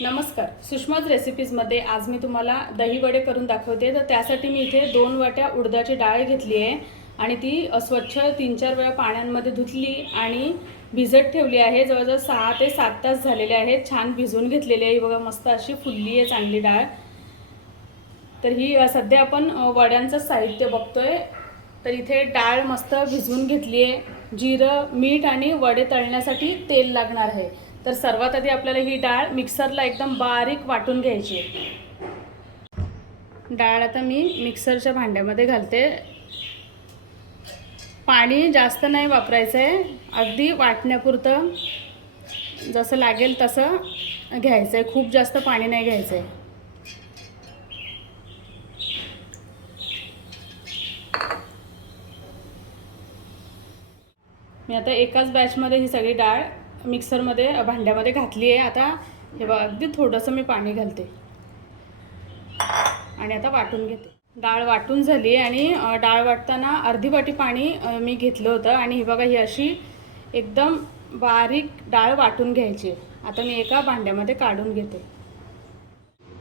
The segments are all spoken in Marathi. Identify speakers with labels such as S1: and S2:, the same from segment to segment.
S1: नमस्कार. सुषमाज रेसिपीजमध्ये आज मी तुम्हाला दही वडे करून दाखवते. तर त्यासाठी मी इथे दोन वाट्या उडदाची डाळ घेतली आहे आणि ती स्वच्छ तीन चार वेळा पाण्यामध्ये धुतली आणि भिजत ठेवली आहे. जवळजवळ सहा ते सात तास झालेले आहेत. छान भिजवून घेतलेली आहे. ही बघा मस्त अशी फुलली आहे चांगली डाळ. तर ही सध्या आपण वड्यांचं साहित्य बघतोय. तर इथे डाळ मस्त भिजवून घेतली आहे. जिरं मीठ आणि वडे तळण्यासाठी तेल लागणार आहे. तर सर्वात आधी आपल्याला ही डाळ मिक्सरला एकदम बारीक वाटून घ्यायची. आहे डाळ आता मी मिक्सरच्या भांड्यामध्ये घालते. पाणी जास्त नाही वापरायचं आहे अगदी वाटण्यापुरतं जसं लागेल तसं घ्यायचं आहे खूप जास्त पाणी नाही घ्यायचं आहे मी आता एकाच बॅचमध्ये ही सगळी डाळ मिक्सरमध्ये भांड्यामध्ये घातली आहे. आता हे बघा अगदी थोडंसं मी पाणी घालते. आणि आता वाटून घेते. डाळ वाटून झाली आणि डाळ वाटताना अर्धी वाटी पाणी मी घेतलं होतं. आणि ही बघा ही अशी एकदम बारीक डाळ वाटून घ्यायची. आहे. आता मी एका भांड्यामध्ये काढून घेते.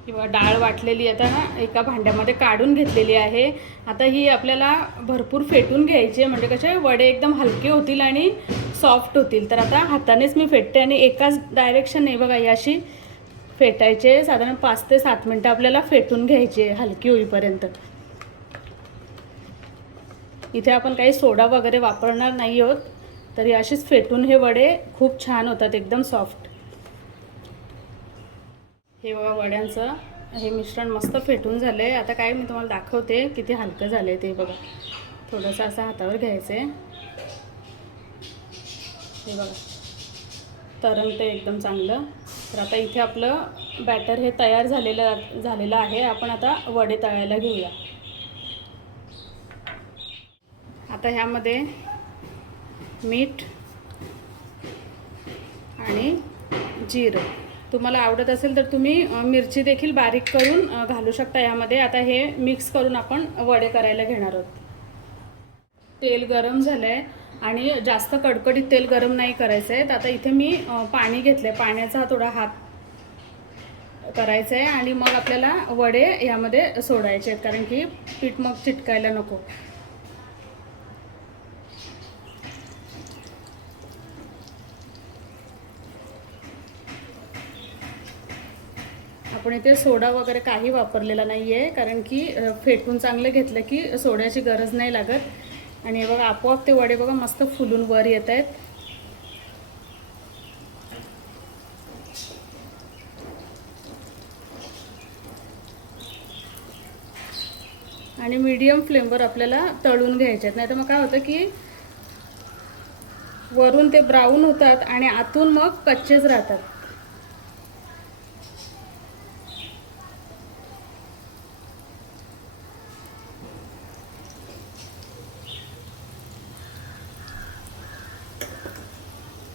S1: किंवा डाळ वाटलेली आता ना एका भांड्यामध्ये काढून घेतलेली आहे. आता ही आपल्याला भरपूर फेटून घ्यायची आहे. म्हणजे कसे वडे एकदम हलके होतील आणि सॉफ्ट होतील. तर आता हातानेच मी फेटते आणि एकाच डायरेक्शन आहे बघा ही अशी फेटायचे. साधारण पाच ते सात मिनटं आपल्याला फेटून घ्यायचे हलकी होईपर्यंत. इथे आपण काही सोडा वगैरे वापरणार नाही आहोत. तरी अशीच फेटून हे वडे खूप छान होतात एकदम सॉफ्ट हे बघा वड्यांचं. हे मिश्रण मस्त फेटून झालं आहे आता काय मी तुम्हाला दाखवते किती हलकं झालं आहे ते बघा. थोडंसं असं हातावर घ्यायचं आहे हे बघा. तरंगते एकदम चांगलं. तर आता इथे आपलं बॅटर हे तयार झालेलं झालेलं आहे. आपण आता वडे तळायला घेऊया. आता ह्यामध्ये मीठ आणि जिरं. तुम्हाला आवडत असेल तर तुम्ही मिरची देखील बारीक करून घालू शकता यामध्ये. आता हे मिक्स करून आपण वडे करायला घेणार आहोत. तेल गरम झालं आहे आणि जास्त कडकडीत तेल गरम नाही करायचं आहे तर आता इथे मी पाणी घेतलं आहे पाण्याचा थोडा हात करायचा आहे आणि मग आपल्याला वडे यामध्ये सोडायचे आहेत. कारण की पीठ मग चिटकायला नको. आपण इथे सोडा वगैरे काही वापरलेला नाही आहे कारण की फेटून चांगलं घेतलं की सोड्याची गरज नाही लागत. आणि हे बघा आपोआप ते वडे बघा मस्त फुलून वर येत आहेत. आणि मीडियम फ्लेमवर आपल्याला तळून घ्यायचे आहेत. नाही तर मग काय होतं की वरून ते ब्राऊन होतात आणि आतून मग कच्चेच राहतात.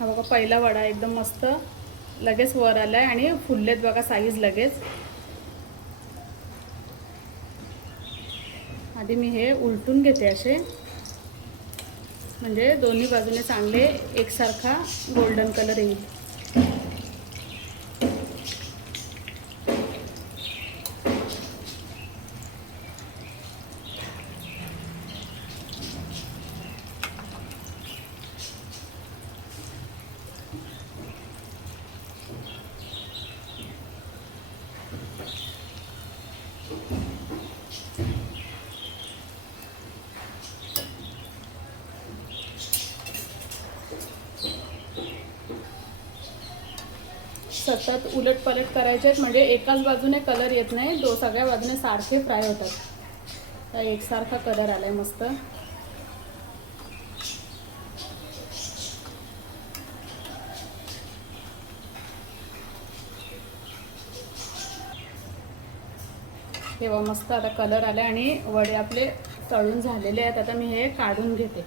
S1: हा बघा पहिला वडा एकदम मस्त लगेच वर आलाय आणि फुललेत बघा साईज लगेच. आधी मी हे उलटून घेते असे. म्हणजे दोन्ही बाजूने चांगले एकसारखा गोल्डन कलर येईल सतत उलट पलट करायचे आहेत. म्हणजे एकाच बाजूने कलर येत नाही दो सगळ्या बाजूने सारखे फ्राय होतात. तर एकसारखा कलर आलाय मस्त. हे मस्त आता कलर आलाय आणि वडे आपले तळून झालेले आहेत. आता मी हे काढून घेते.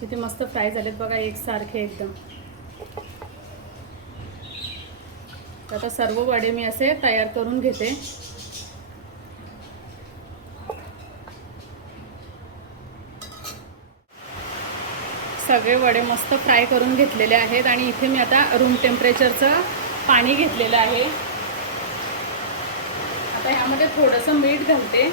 S1: किती मस्त फ्राय झालेत बघा एकसारखे एकदम. आता सर्व वडे मी असे तयार करून घेते. सगळे वडे मस्त फ्राय करून घेतलेले आहेत आणि इथे मी आता रूम टेम्परेचरचं पाणी घेतलेलं आहे. आता ह्यामध्ये थोडंसं मीठ घालते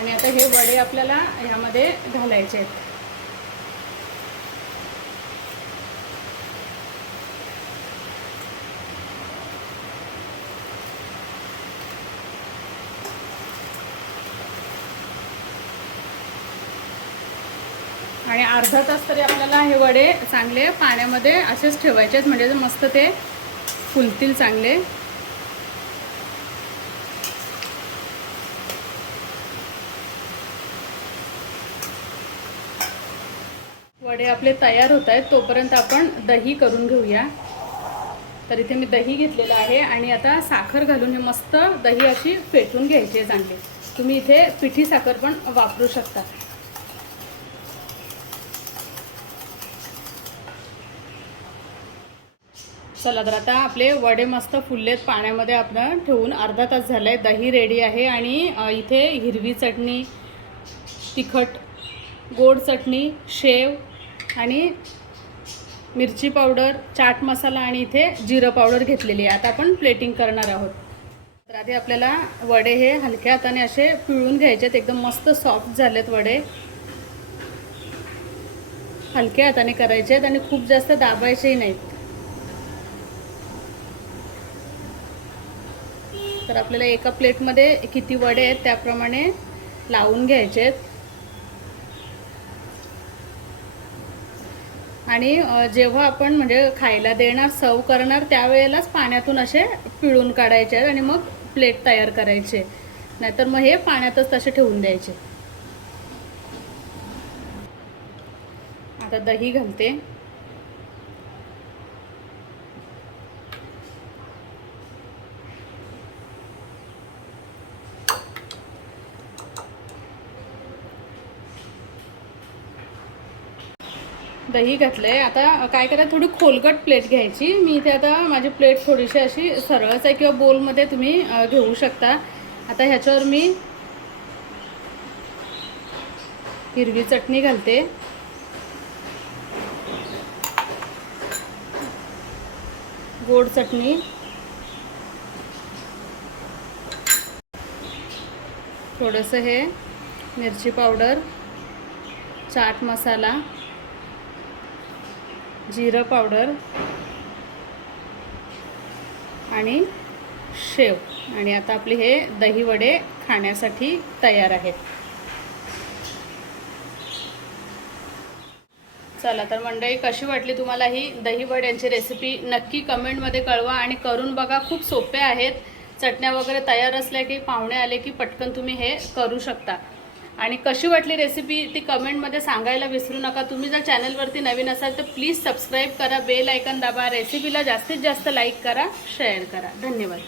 S1: आणि आता हे वडे आपल्याला ह्यामध्ये घालायचे आहेत. आणि अर्धा तास तरी आपल्याला हे वडे चांगले पाण्यामध्ये असेच ठेवायचे आहेत. म्हणजे मस्त ते फुलतील चांगले. वडे आपले तयार होत आहेत तोपर्यंत आपण दही करून घेऊया. तर इथे मी दही घेतलेलं आहे आणि आता साखर घालून हे मस्त दही अशी फेटून घ्यायची आहे चांगली. तुम्ही इथे पिठी साखर पण वापरू शकता. चला तर आता आपले वडे मस्त फुललेत पाण्यामध्ये आपण ठेवून अर्धा तास झालाय. दही रेडी आहे आणि इथे हिरवी चटणी तिखट गोड चटणी शेव आणि मिरची पावडर चाट मसाला आणि इथे जिरं पावडर घेतलेली आहे. आता आपण प्लेटिंग करणार आहोत. तर आधी आपल्याला वडे हे हलक्या हाताने असे पिळून घ्यायचे आहेत. एकदम मस्त सॉफ्ट झालेत वडे. हलक्या हाताने करायचे आहेत आणि खूप जास्त दाबायचेही नाहीत. तर आपल्याला एका प्लेटमध्ये किती वडे आहेत त्याप्रमाणे लावून घ्यायचे आहेत. आणि जेव्हा आपण म्हणजे खायला देणार सर्व करणार त्यावेळेलाच पाण्यातून असे पिळून काढायचे आणि मग प्लेट तयार करायचे. नाहीतर मग हे पाण्यातच तसे ठेवून द्यायचे. आता दही घालते. दही घातलंय. आता काय करा थोडी खोलगट प्लेट घ्यायची. मी इथे आता माझी प्लेट थोडीशी अशी सरळच आहे किंवा बोलमध्ये तुम्ही घेऊ शकता. आता ह्याच्यावर मी हिरवी चटणी घालते. गोड चटणी. थोडंसं हे मिरची पावडर चाट मसाला. जिरं पावडर आणि शेव. आणि आता आपले हे दही वडे खाण्यासाठी तयार आहेत. चला तर मंडळी कशी वाटली तुम्हाला ही दही वड्यांची रेसिपी नक्की कमेंटमध्ये कळवा आणि करून बघा. खूप सोपे आहेत. चटण्या वगैरे तयार असल्या की पाहुणे आले की पटकन तुम्ही हे करू शकता. आणि कशी वाटली रेसिपी ती कमेंटमध्ये सांगायला विसरू नका. तुम्ही जर चॅनलवरती नवीन असाल तर प्लीज सबस्क्राईब करा बेल ऐकन दाबा रेसिपीला जास्तीत जास्त लाईक करा शेअर करा. धन्यवाद.